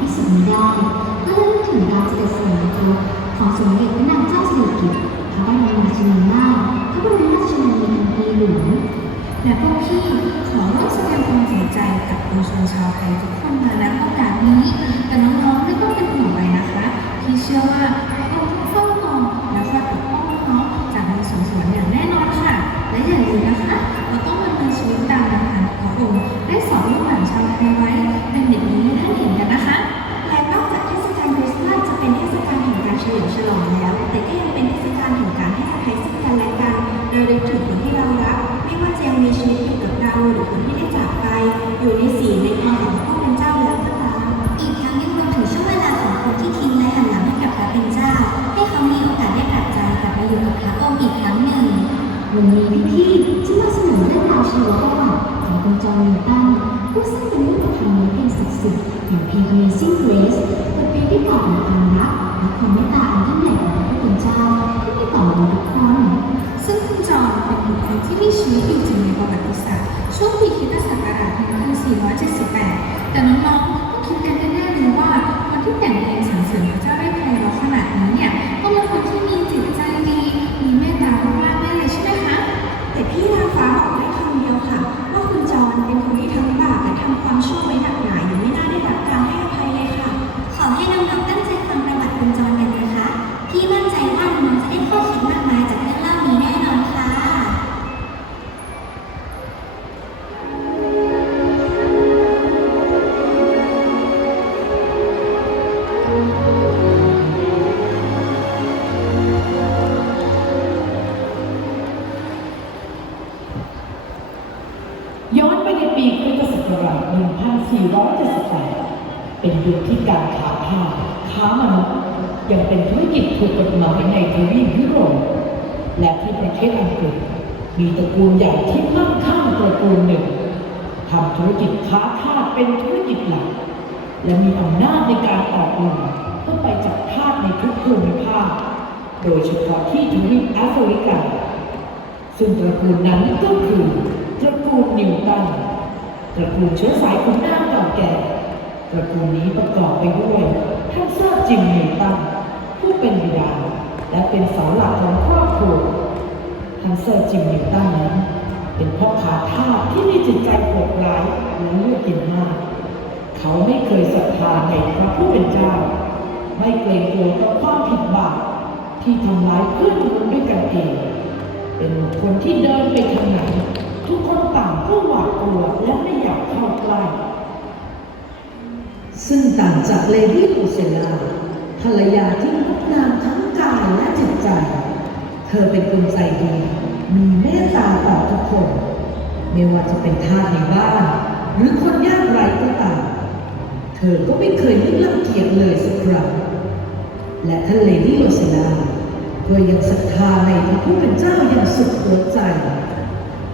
พิสูจน์ได้ก็ได้ถึงการเสด็จสวรรคตของสมเด็จพระนางเจ้าสิริกิติ์พระบรมราชินีนาถพระบรมราชินีพันปีหลวงและพวกพี่ขอร่วมแสดงความเสียใจกับปวงชนชาวไทยทุกคน มีตระกูลใหญ่ที่มั่งคั่งตระกูลหนึ่งทำธุรกิจค้าทาสเป็นธุรกิจหลัก และมีอำนาจในการออกเงินเพื่อไปจับทาสในทุกภูมิภาค โดยเฉพาะที่ทวีปแอฟริกา ซึ่งตระกูลนั้นก็คือตระกูลนิวตันตระกูลเชื้อสายขุนนางเก่าแก่ตระกูลนี้ประกอบไปด้วยท่านเซอร์จิมนิวตันผู้เป็นบิดาและเป็นเสาหลักของครอบครัว ท่านเซอร์จิมนิวตันนั้น เป็นพ่อค้าทาสที่มีจิตใจโหดร้ายและเลือดเย็นมาก เขาไม่เคยศรัทธาในพระผู้เป็นเจ้า ไม่เกรงกลัวต่อความผิดบาปที่ทำร้ายเพื่อนมนุษย์ด้วยกันเอง เป็นคนที่เดินไปทางไหนทุกคนต่างก็หวาดกลัวและไม่อยากเข้าใกล้ซึ่งต่างจากเลดี้ลูเซลาภรรยาที่งดงามทั้งกายและจิตใจ เธอเป็นคนใจดี มีเมตตาต่อทุกคน ไม่ว่าจะเป็นทาสในบ้าน หรือคนยากไร้ก็ตาม เธอก็ไม่เคยนึกรังเกียจเลยสักครั้ง และท่านเลดี้โรเซลาก็ยังศรัทธาในพระผู้เป็นเจ้าอย่างสุดหัวใจ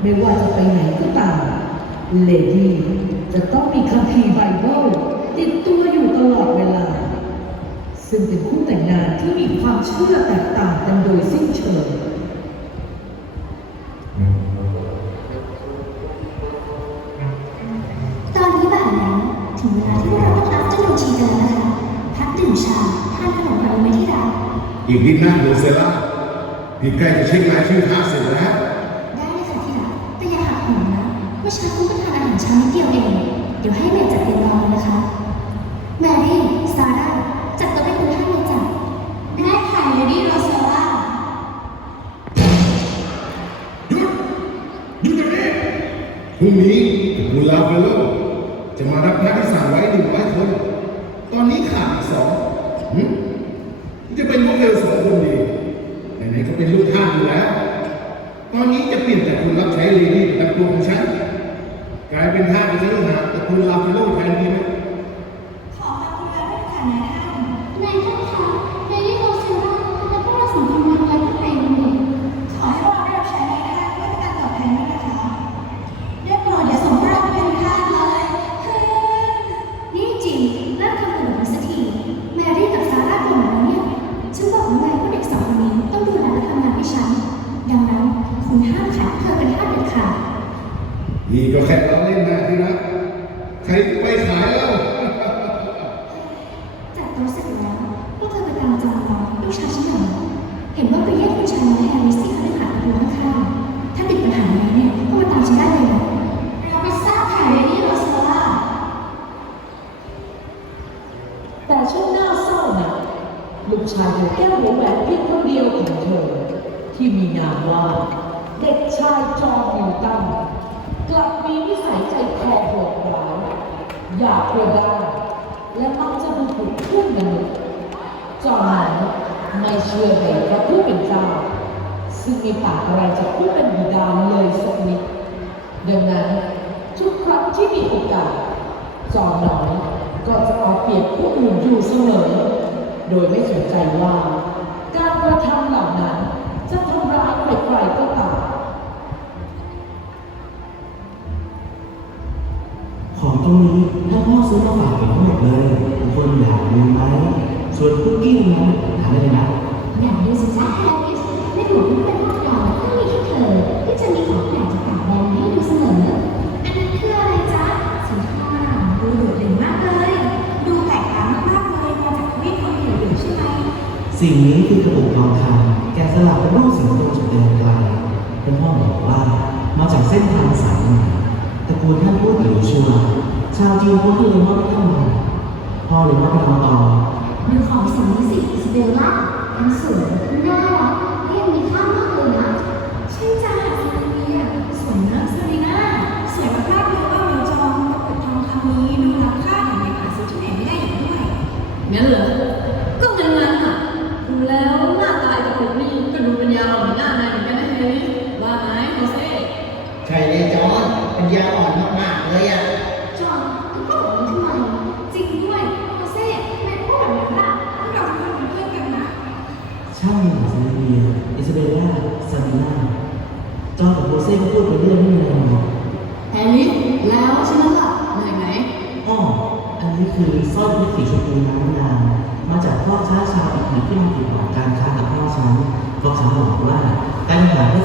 ไม่ว่าจะไปไหนก็ตาม เลดี้จะต้องมีคัมภีร์ไบเบิลติดตัวอยู่ตลอดเวลา ซึ่งเป็นคู่แต่งงานที่มีความเชื่อแตกต่างกันโดยสิ้นเชิงตอนนี้บ่ายแล้วถึงเวลาที่พวกเราต้องอัพจะดูชีกันแล้วนะคะพักดื่มชาทานขนมปังไหมที่รักอีกนิดนะโรเซล่าพี่ใกล้จะเช็ครายชื่อท้าเสร็จแล้วได้เลยค่ะที่รักแต่อย่าหักโหมนะเมื่อเช้าคุณก็ทานอาหารเช้านิดเดียวเอง เดี๋ยวให้เมย์จัดเตรียมรอเลยนะคะ พรุ่งนี้คุณลาเฟโลจะมารับพระที่สั่งไว้หนึ่งร้อยคน ตอนนี้ขาดสองจะเป็นพวกเอลสองคนดีไหนๆก็เป็นลูกท่านอยู่แล้ว ตอนนี้จะเปลี่ยนจากคุณรับใช้เลดี้กับตัวของฉัน กลายเป็นท่าสที่ฉันต้องหาแต่คุณลาเฟโลแทนดีไหม นี่ก็แค่เราเล่นนะที่รักใครไปขายแล้ว มีปากอะไรจากผู้เป็นบิดาเลยสักนิดดังนั้นทุกครั้งที่มีโอกาสจอมน้อยก็จะเอาเปรียบผู้อื่นอยู่เสมอ โดยไม่สนใจว่า การกระทำเหล่านั้นจะทำร้ายใครๆก็ตามของตรงนี้ท่านพ่อซื้อมาฝากผมทั้งหมดเลยทุกคนอยากดูไหมส่วนคุกกี้นั้นทานได้เลยนะอย่างดูสิจ้าแฮร์ริสในหมู่เพื่อนๆพวกเรา สิ่งนี้คือกระปุกทองคำแกะสลักเป็นรูปสิงโตจากแดนไกลคุณพ่อบอกว่ามาจากเส้นทางสายไหมตระกูลท่านพูดหรือชัวชาวจีนเขาคือว่าไม่ต้องมาพ่อเลยว่าไปทำต่อดูของสิ่งสิอิสเบลล่าทั้งสวยน่ารัก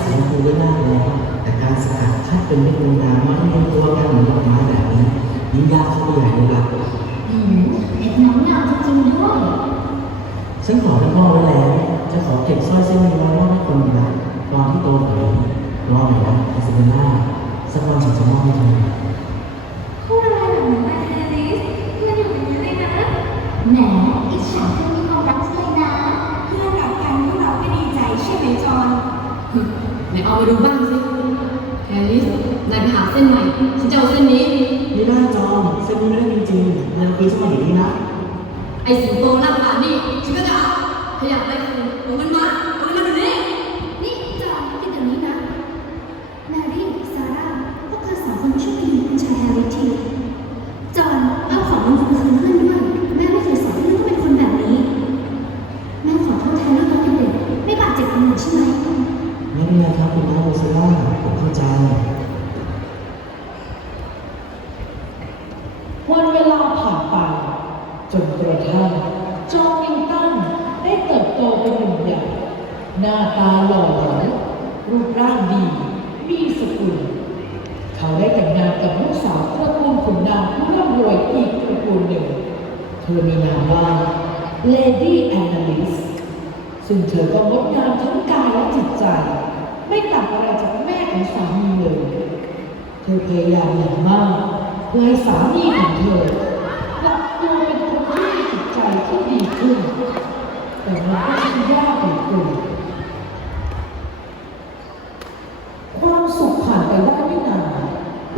การหาเพชรสีชมพูได้ง่ายแล้วแต่การสกัดคัดเป็นเม็ดเงินน้ำมาให้เป็นตัวกันเหมือนดอกไม้แบบนี้ยิ่งยากเข้าไปใหญ่เลยล่ะอืมเด็กน้องงามจริงๆด้วยฉันขอเป็นพ่อไว้แล้วจะขอเก็บสร้อยเส้นนี้ไว้มอบให้คนรักตอนที่โตกว่านี้รอหน่อยนะอิซาเบลล่าสักวันฉันจะมอบให้เธอ ไหนเอ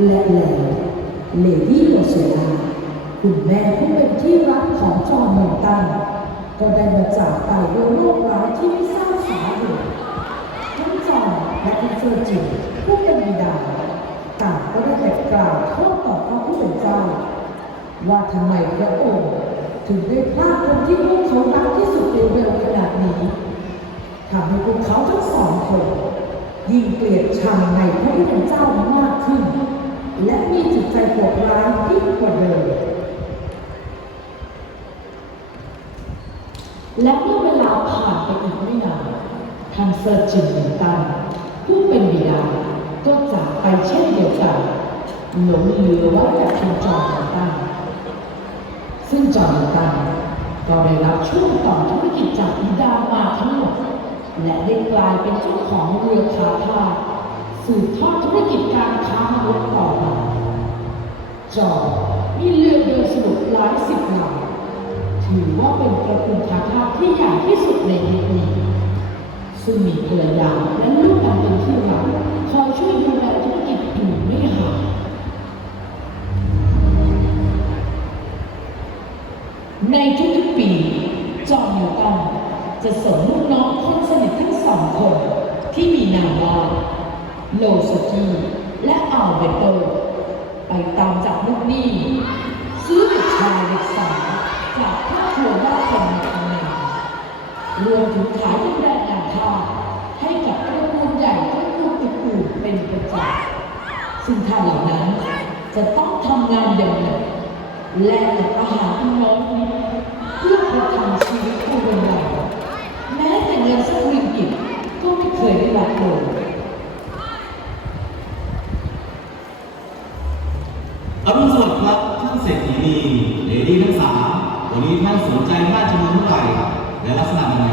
และแล้วเลดี้โรเซลาคุณแม่ผู้เป็นที่รักของจอห์นมิลตันก็ได้มาจากไปด้วยโรคร้ายที่ไม่ทราบสาเหตุทั้งจอห์นและทั้งเซอร์จิผู้เป็นบิดาต่างก็ได้แต่กล่าวโทษต่อพระผู้เป็นเจ้า ว่าทำไมพระองค์ถึงได้พลาดคนที่พวกเขารักที่สุดเร็วๆขนาดนี้ทำให้พวกเขาทั้งสองคนยิ่งเกลียดชังในพระผู้เป็นเจ้ามากขึ้น และมีจิตใจโหดร้ายยิ่งกว่าเดิม และเมื่อเวลาผ่านไปอีกไม่นานทานเซอร์จินนิตันผู้เป็นบิดาก็จากไปเช่นเดียวกันหลงเหลือว้แต่เพียงจอห์นนิตันซึ่งจอห์นนิตันก็ได้รับช่วงต่อธุรกิจจากบิดามาทั้งหมด และได้กลายเป็นเจ้าของเรือคาทา สืบทอดธุรกิจการค้ามนุษย์ต่อมาจอมีเรือเดินสนุกหลายสิบลำถือว่าเป็นตระกูลค้าทาที่ใหญ่ที่สุดในยุคนี้ซึ่งมีภรรยาและลูกกันเป็นที่รักคอยช่วยดูแลธุรกิจอยู่ไม่ห่างในทุกๆปีจอห์นนิวตันจะส่งลูกน้องคนสนิททั้งสองคนที่มีนามว่า โลสกีและอัลเบโตไปตามจับลูกหนี้ซื้อเด็กชายเด็กสาวจากครอบครัวยากจนในทำงานรวมถึงขายเป็นแรงงานทาให้กับตระกูลใหญ่ตระกูลอื่นๆเป็นประจำซึ่งท่านเหล่านั้นจะต้องทำงานอย่างหนักแลกกับอาหารที่น้อยนิดเพื่อประทังชีวิตผู้เป็นเราแม้แต่เงินสักริง และลักษณะแบบไหนครับวัน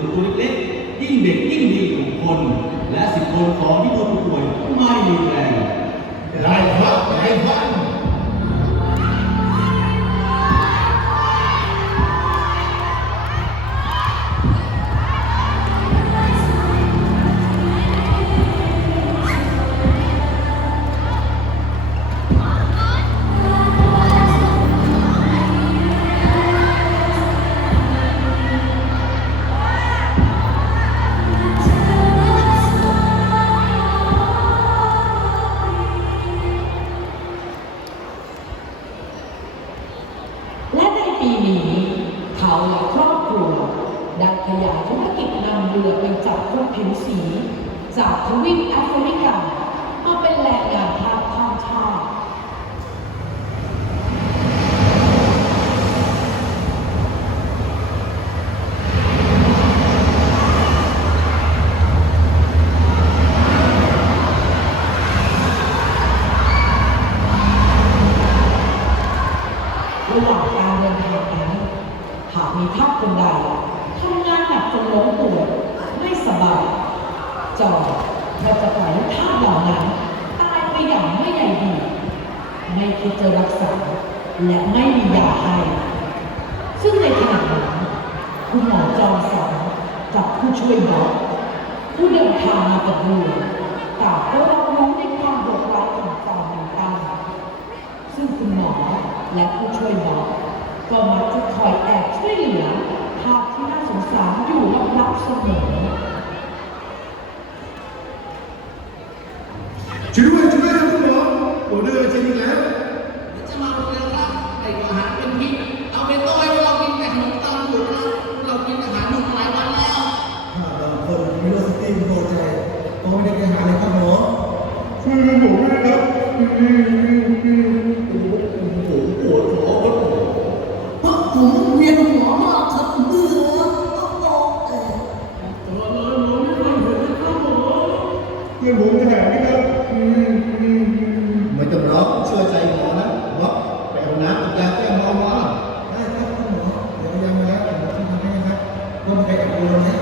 คนตัวเล็กๆยิ่งเด็กยิ่งดีของคน และสิบคนของที่โดนป่วยไม่มีแรงได้ครับได้ครับ แอฟริกามาเป็นแรงงานทาข้ามชาติ ระหว่างการเดินทางนั้นหากมีท่านคนใดทำงานหนักจนล้มป่วยไม่สบาย จอดก็จะปล่อยให้ท่านเหล่านั้น ตายไปอย่างไม่ใยดี ไม่คิดจะรักษา และไม่มียาให้ ซึ่งในขณะนั้นคุณหมอจอมสอนกับผู้ช่วยหมอผู้เดินทางมากับเรือต่างก็รับรู้ในความโหดร้ายของจอมนิวตัน ซึ่งคุณหมอและผู้ช่วยหมอ ก็มักจะคอยแอบช่วยเหลือภาพที่น่าสงสารอยู่ลับๆเสมอช่วยด้วยช่วยด้วยคุณหมอหัวเรือจริงแล้ว ไม่ได้แอบดูนะ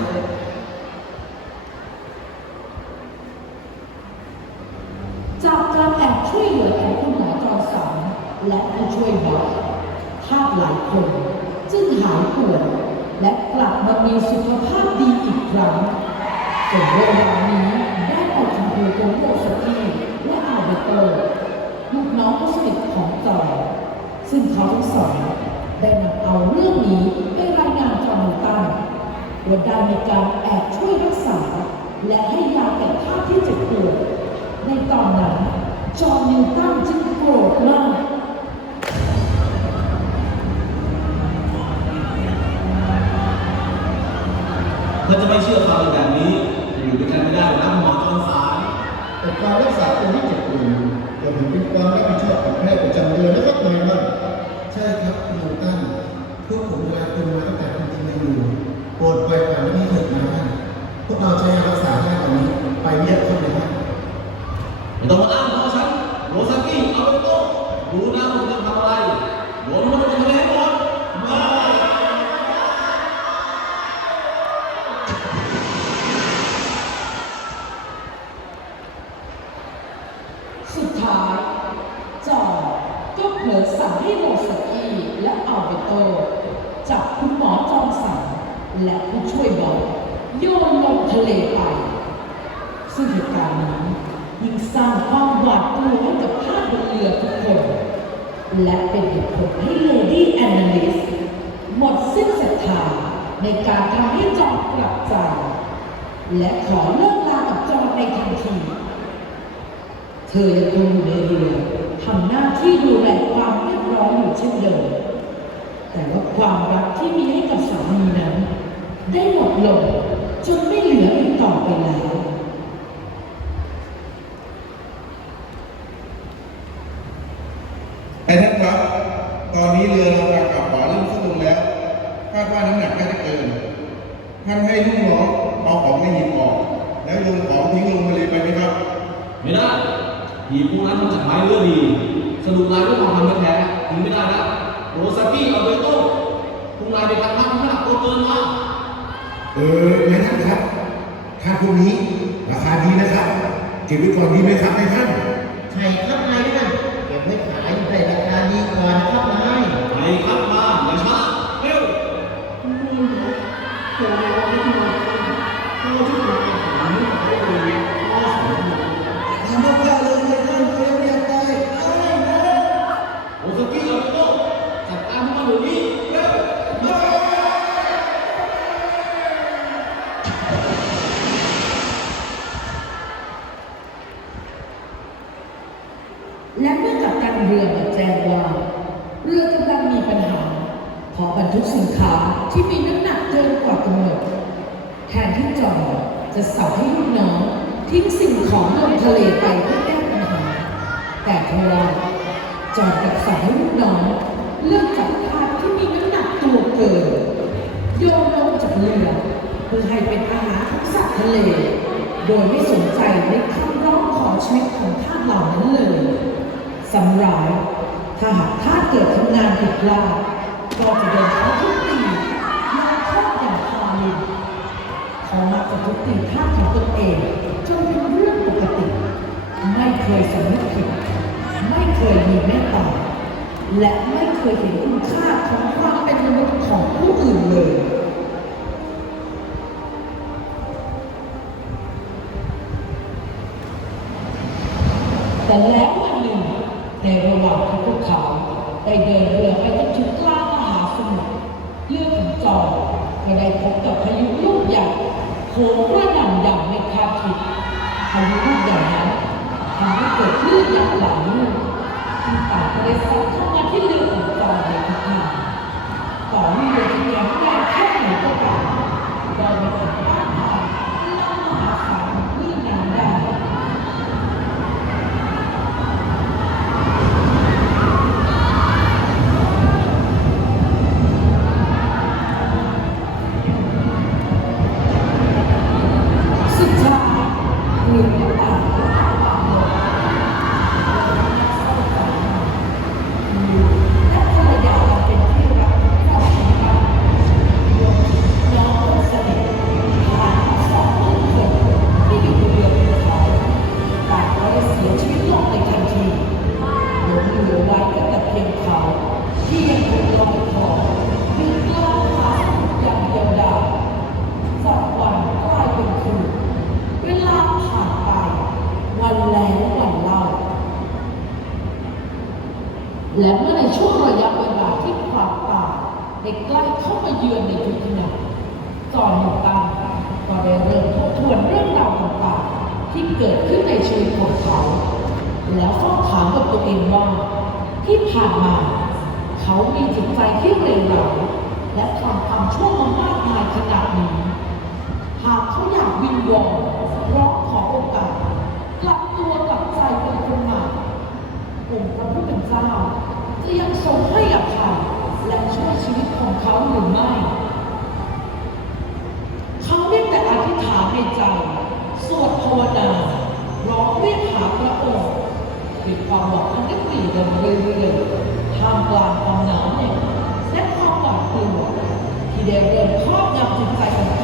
จากการแอบช่วยเหลือของคุณหมอจอสันและผู้ช่วยหมอภาพหลายคนจึงหายป่วยและกลับมามีสุขภาพดีอีกครั้งจนเรื่องราวนี้ได้ออกถึงหูของโมสกี้และอาเบโตลูกน้องคนสนิทของจอยซึ่งเขาทั้งสองได้นำเอาเรื่องนี้ไปรายงานจอห์นนิวตั ว่าได้มีการแอบช่วยรักษา และให้ยาแก่ท่าสที่เจ็บปวดในตอนนั้น จอห์นนิวตันจึงโกรธมากถ้าจะไม่เชื่อฟังแบบนี้จะอยู่ด้วยกันไม่ได้หรอกนะหมอจอนสารแต่การรักษาคนที่เจ็บป่วยอย่าถือเป็นความรับผิดชอบของแพทย์ประจำเดือนนะครับนายว่าใช่ครับคุณตั้นพวกผมเวลาคุณมาตั้งแต่คุณกินยังอยู่ โปรดปล่อยผ่านเรื่องนี้เถิดนะพวกเราใช้ยารักษาได้ตอนนี้ไปเรียกคนเลยนะไม่ต้องมาอ้าง ความหวาดกลัวให้กับทาสบนเรือทุกคน และเป็นเหตุผลให้เลดี้แอนนาลิสหมดสิ้นศรัทธาในการทำให้จอห์นกลับใจและขอเลิกลากับจอห์นในทันที เธอยังคงอยู่ในเรือทำหน้าที่ดูแลความเรียบร้อยอยู่เช่นเดิม แต่ว่าความรักที่มีให้กับสามีนั้น ได้หมดลงจนไม่เหลืออีกต่อไปแล้ว ไอ้ท่านครับ ตอ นนี้เรือเรากำลังกลับขวาเริ่มขึ้นลงแล้วคาดว่าน้ำหนักน่าจะเกิน ท่านให้ลูกน้องเอาของในหีบออก แล้วโยนของทิ้งลงทะเลไปไหมครับ ไม่ได้ผีพวกนั้นมันจากไม้เลือดดี สรุปลายด้วยความทำแท้ๆยิงไม่ได้นะโรซากิเอาไปโต้พวกนายไปทำท่าที่หนักตัวเกินมาเออนายท่านครับค่าพวกนี้ราคาดีนะครับ เก็บไว้ก่อนดีไหมครับนายท่านำหนดแทนที่จอจะสั่งให้ลูกน้องทิ้งสิ่งของลงทะเลไปเพื่อแก้ปัญหา แต่ทว่าจอห์นกลับสั่งให้ลูกน้องเลือกจับทาสที่มีน้ำหนักตัวเกินโยนลงจากเรือเพื่อให้เป็นอาหารของสัตว์ทะเล โดยไม่สนใจในคำร้องขอชีวิตของท่าสเหล่านั้นเลยสำหรับถ้าหากท่าสเกิดทำงานผิดพลาดก็จะโดนเขาทุบ เขามักจะทุบตีทาของตนเองจนเป็นเรื่องปกติ ไม่เคยสำนึกผิด ไม่เคยมีเมตตา และไม่เคยเห็นคุณค่าของความเป็นมนุษย์ของผู้อื่นเลยแต่แล้ววันหนึ่งในระหว่างที่พวกเขาได้เดินเรือไปจนถึงกลางมหาสมุทรเรือของจอก็ได้พบกับพายุลูกใหญ่ โหมกระหน่ำอย่างไม่คาดคิดพายุลูกใหญ่นั้นทำให้เกิดคลื่นยักษ์หลายลูกที่ต่างก็ได้ซัดเข้ามาที่เรือของจอห์นในทุกทางต่อให้เรือที่แข็งแรงแค่ไหนก็ตามก็ไม่สามารถ จิตใจที่เร็วร้ายและทำความชั่วมามากมายขนาดนี้ หากเขาอยากวิงวอนร้องขอโอกาสกลับตัวกลับใจเป็นคนใหม่องค์พระผู้เป็นเจ้าจะยังทรงให้อภัยและช่วยชีวิตของเขาหรือไม่ เขาได้แต่อธิษฐานในใจ สวดภาวนาร้องเรียกหาพระองค์มีความหวังอันได้ปรีดำเรื่อยๆ ท่ามกลางความหนาวเหน็บและความหวาดกลัวที่ได้เริ่มครอบงำจิตใจของ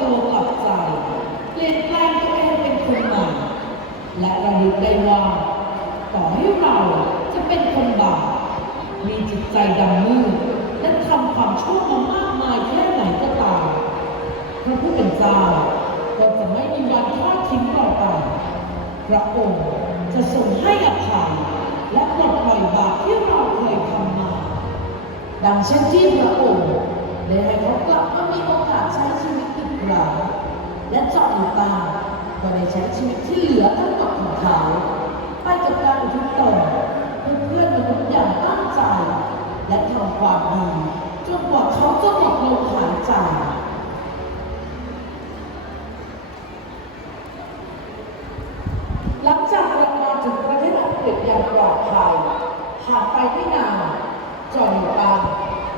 ตัวกลับใจเปลี่ยนแปลงตัวเองเป็นคนใหม่และระลึกได้ว่าต่อให้เราจะเป็นคนบาปมีจิตใจดำมืดและทำความชั่วมามากมายแค่ไหนก็ตามพระผู้เป็นเจ้าก็จะไม่มีวันทอดทิ้งเราไปพระองค์จะทรงให้อภัยและปลดปล่อยบาปที่เราเคยทำมา ดังเช่นที่พระองค์ได้ให้เขากลับมามีโอกาสใช้ชีวิต อีกครั้งและจอมอยู่ตามก็ได้ใช้ชีวิตที่เหลือทั้งหมดของเขา ไปกับการอุทิศตนเพื่อเพื่อนมนุษย์อย่างตั้งใจ และทำความดีจนกว่าเขาจะหมดลมหายใจหลังจากกลับมาถึงประเทศอังกฤษอย่างปลอดภัยผ่านไปไม่นานจอห์นนิวตัน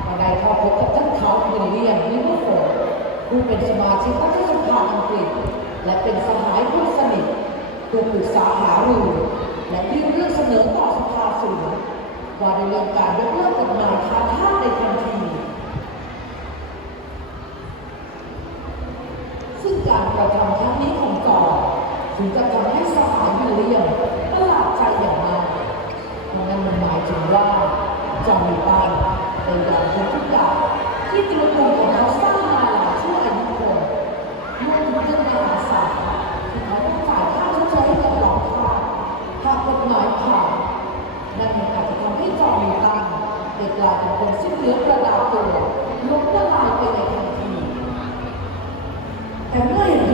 ก็ได้เข้าพบกับท่านเขาวิลเลียมลิเวอร์โฟร์ด ผู้เป็นสมาชิกรัฐสภาอังกฤษ และเป็นสหายคนสนิทเพื่อปรึกษาหารือและยื่นเรื่องเสนอต่อสภาสูงว่าในเรื่องการยกเลิกกฎหมายค้าทาสในทันทีซึ่งการกระทำครั้งนี้ของจอถึงจะทำให้สหายวิลเลียมประหลาดใจอย่างมากเพราะนั่นมันหมายถึงว่าจอมีตันเป็นอย่างทุกทุกอย่างที่ตระกูล ลายเป็นคนสิ้นเนื้อประดาตัวล้มละลายไปในทันทีแต่เมื่อเห็น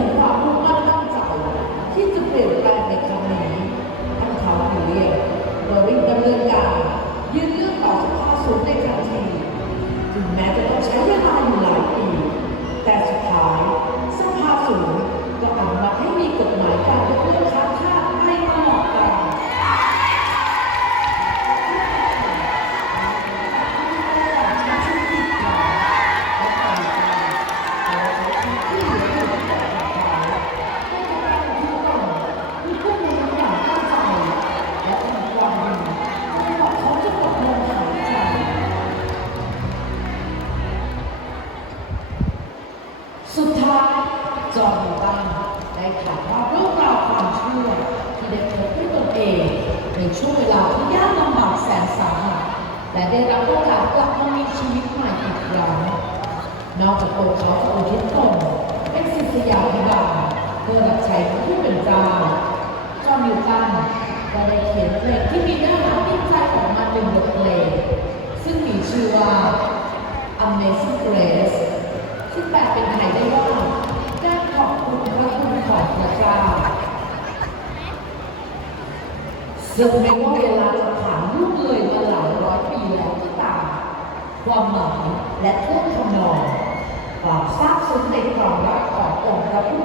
จอห์นนิวตันได้ถ่ายทอดเรื่องราวความเชื่อที่ได้พบด้วยตนเอง ในช่วงเวลาที่ยากลำบากแสนสาหัสและได้รับโอกาสกลับมามีชีวิตใหม่อีกครั้งนอกจากตัวเขาจะอุทิศตนเป็นศิษยาภิบาลเพื่อรับใช้พระผู้เป็นเจ้าจอห์นนิวตันก็ได้เขียนเพลงที่มีเนื้อหาติดใจออกมาเป็นบทเพลงซึ่งมีชื่อว่า Amazing Grace ซึ่งแปลเป็นไทยได้ว่า คุณพระคุณของพระเจ้าซึ่งไม่ว่าเวลาจะผ่านล่วงเลยมาหลายร้อยปีแล้วก็ตามความหมายและท่วงทำนองความทราบซึ้งในความรักขององค์พระผู้